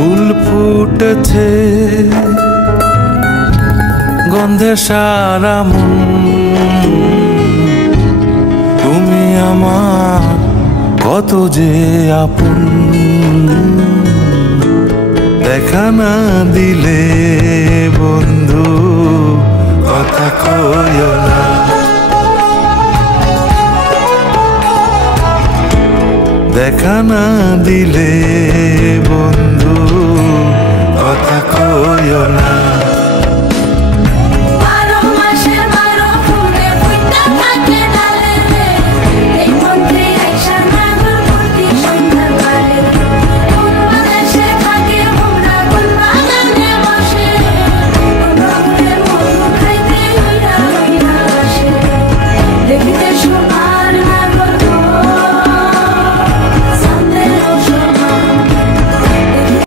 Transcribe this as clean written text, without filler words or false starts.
ফুল ফুটেছে গন্ধে সারা মন, তুমি আমার কত যে আপন। দেখা না দিলে বন্ধু কথা কইও না, দেখা না দিলে বন্ধু কথা কইও না।